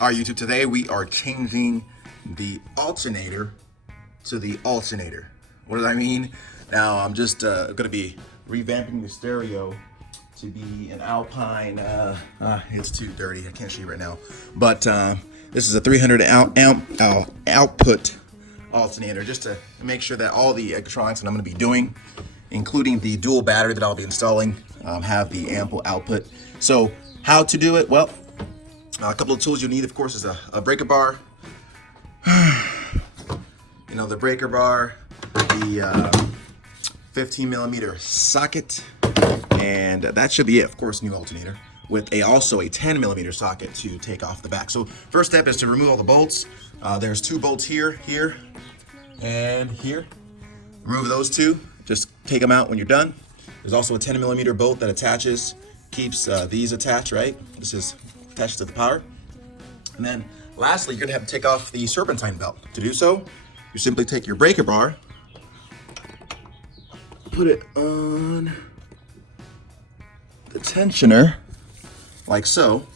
All right, YouTube, today we are changing the alternator to the alternator. What does that mean? Now, I'm just gonna be revamping the stereo to be an Alpine, it's too dirty, I can't show you right now. But this is a 300 amp output alternator, just to make sure that all the electronics that I'm gonna be doing, including the dual battery that I'll be installing, have the ample output. So how to do it? Well, a couple of tools you need, of course, is a breaker bar. You know, the breaker bar, the 15 millimeter socket, and that should be it. Of course, new alternator with also a 10 millimeter socket to take off the back. So first step is to remove all the bolts. There's two bolts here, and here. Remove those two. Just take them out when you're done. There's also a 10 millimeter bolt that attaches, keeps these attached, right? This is attached to the power. And then lastly, you're gonna have to take off the Serpentine belt. To do so, you simply take your breaker bar, put it on the tensioner, like so,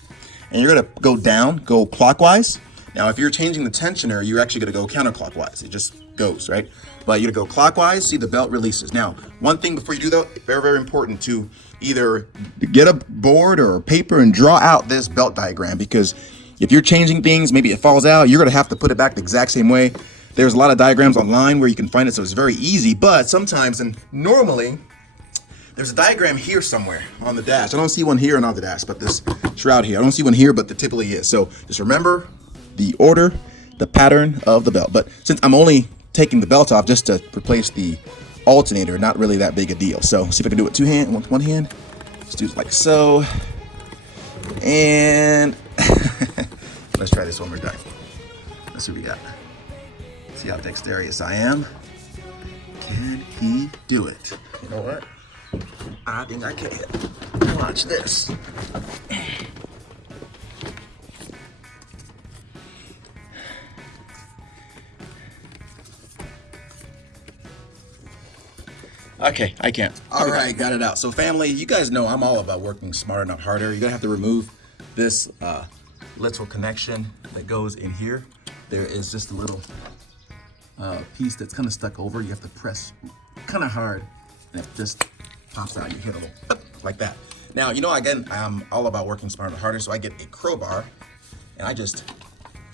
and you're gonna go down, go clockwise. Now, if you're changing the tensioner, you're actually gonna go counterclockwise. It just goes, right? But you're gonna go clockwise, see the belt releases. Now, one thing before you do that, very, very important to either get a board or a paper and draw out this belt diagram, because if you're changing things, maybe it falls out, you're gonna have to put it back the exact same way. There's a lot of diagrams online where you can find it, so it's very easy, but sometimes, and normally, there's a diagram here somewhere on the dash. I don't see one here and on the dash, but this shroud here. I don't see one here, but there typically is. So just remember the order, the pattern of the belt. But since I'm only taking the belt off just to replace the alternator, not really that big a deal. So see if I can do it with one hand. Let's do it like so. And let's try this one more time. Let's see what we got. See how dexterous I am. Can he do it? You know what? I think I can. Watch this. Okay, I can't. All right, got it out. So family, you guys know I'm all about working smarter, not harder. You're gonna have to remove this little connection that goes in here. There is just a little piece that's kind of stuck over. You have to press kind of hard, and it just pops out. You hit a little like that. Now, you know, again, I'm all about working smarter, not harder, so I get a crowbar, and I just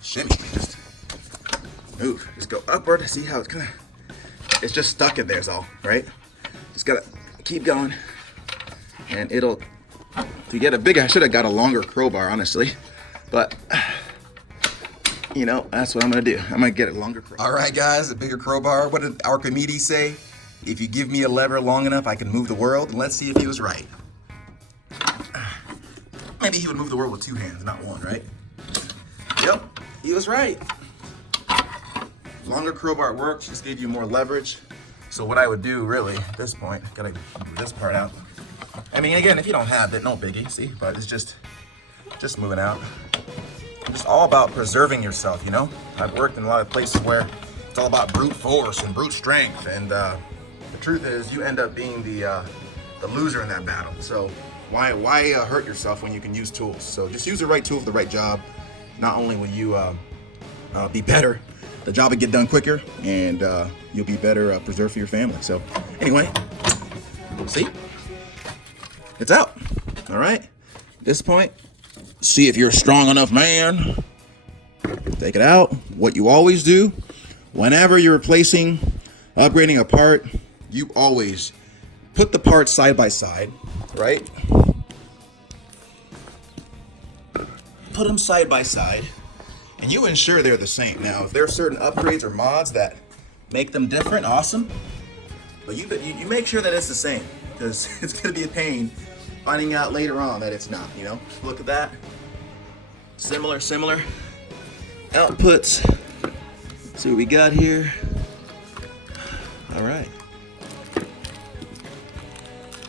shimmy, just move, just go upward. See how it's kind of, it's just stuck in there is all, right? Just gotta keep going, and it'll, to get a bigger, I should have got a longer crowbar, honestly, but you know, that's what I'm gonna do. I'm gonna get a longer crowbar. All right, guys, a bigger crowbar. What did Archimedes say? If you give me a lever long enough, I can move the world. And let's see if he was right. Maybe he would move the world with two hands, not one, right? Yep, he was right. Longer crowbar works, just gave you more leverage. So what I would do, really, at this point, gotta move this part out. I mean, again, if you don't have it, no biggie, see? But it's just moving out. It's all about preserving yourself, you know? I've worked in a lot of places where it's all about brute force and brute strength, and the truth is you end up being the loser in that battle. So why hurt yourself when you can use tools? So just use the right tool for the right job. Not only will you be better, the job will get done quicker, and you'll be better preserved for your family. So anyway, see? It's out. All right? At this point, see if you're a strong enough man. Take it out. What you always do, whenever you're replacing, upgrading a part, you always put the parts side by side, right? Put them side by side, and you ensure they're the same. Now, if there are certain upgrades or mods that make them different, awesome. But you make sure that it's the same, because it's gonna be a pain finding out later on that it's not, you know? Look at that. Similar outputs. See what we got here. All right.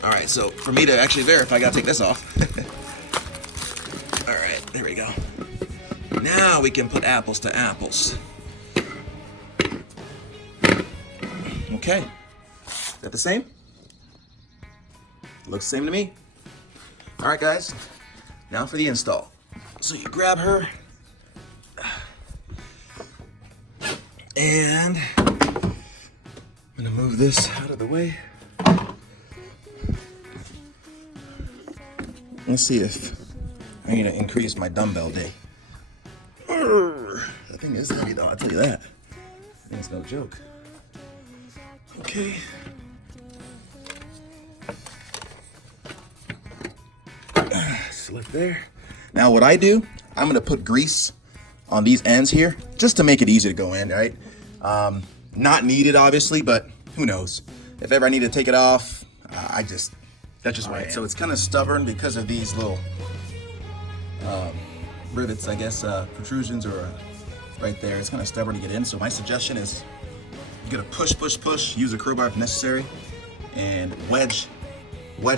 All right, so for me to actually verify, I gotta take this off. All right, there we go. Now we can put apples to apples. Okay. Is that the same? Looks the same to me. All right, guys. Now for the install. So you grab her And I'm gonna move this out of the way. Let's see if I need to increase my dumbbell day. That thing is heavy though, I'll tell you that. That thing's no joke. Okay. Select there. Now what I do, I'm gonna put grease on these ends here just to make it easy to go in, right? Not needed obviously, but who knows? If ever I need to take it off, that's just why. So it's kind of stubborn because of these little rivets, I guess, protrusions or right there. It's kind of stubborn to get in. So my suggestion is you gotta push, use a crowbar if necessary, and wedge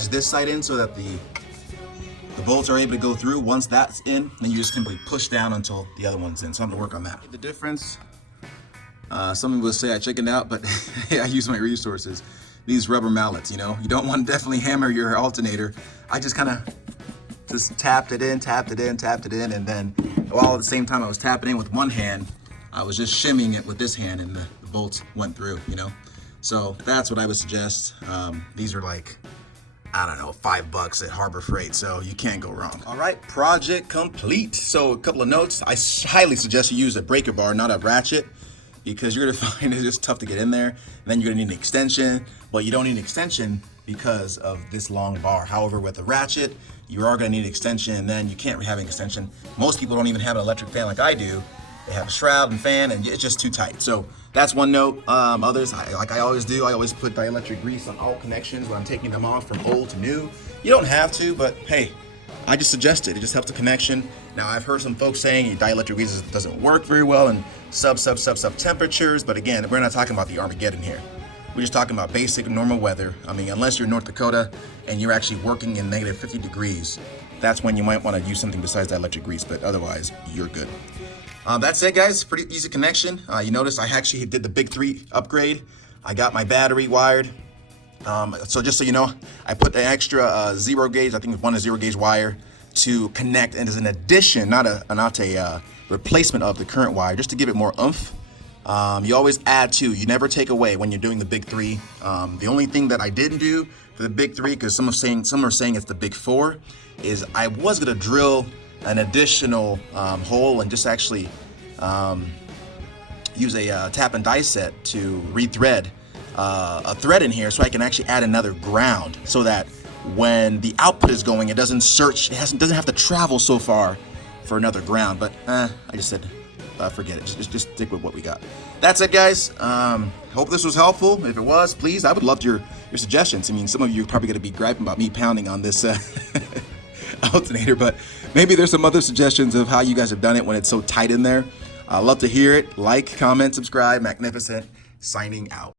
this side in so that the bolts are able to go through. Once that's in, then you just simply push down until the other one's in. So I'm gonna work on that. The difference, some will say I chickened out, but I use my resources. These rubber mallets, you know, you don't want to definitely hammer your alternator. I just kind of just tapped it in, and then while at the same time I was tapping in with one hand, I was just shimmying it with this hand, and the bolts went through, you know. So that's what I would suggest. These are like, I don't know, $5 at Harbor Freight, so you can't go wrong. All right, project complete. So a couple of notes. I highly suggest you use a breaker bar, not a ratchet, because you're gonna find it's just tough to get in there. And then you're gonna need an extension, but you don't need an extension because of this long bar. However, with a ratchet, you are gonna need an extension, and then you can't have an extension. Most people don't even have an electric fan like I do. They have a shroud and fan, and it's just too tight. So that's one note. Others, like I always do, I always put dielectric grease on all connections when I'm taking them off from old to new. You don't have to, but hey, I just suggest it. It just helps the connection. Now, I've heard some folks saying dielectric grease doesn't work very well in sub temperatures, but again, we're not talking about the Armageddon here. We're just talking about basic normal weather. I mean, unless you're in North Dakota and you're actually working in negative 50 degrees, that's when you might want to use something besides dielectric grease, but otherwise, you're good. That's it, guys. Pretty easy connection. You notice I actually did the big 3 upgrade. I got my battery wired. So just so you know, I put the extra 0 gauge, I think it's 1 0 gauge wire to connect, and as an addition, not a replacement of the current wire, just to give it more oomph. You always add to, you never take away when you're doing the big 3. The only thing that I didn't do for the big 3, because some are saying it's the big 4, is I was gonna drill an additional hole and just actually use a tap and die set to rethread a thread in here, so I can actually add another ground, so that when the output is going, it doesn't doesn't have to travel so far for another ground. But I just said forget it. Just stick with what we got. That's it, guys. Hope this was helpful. If it was, please, I would love your suggestions. I mean, some of you are probably going to be griping about me pounding on this alternator, but maybe there's some other suggestions of how you guys have done it when it's so tight in there. I'd love to hear it. Like, comment, subscribe. Magnificent. Signing out.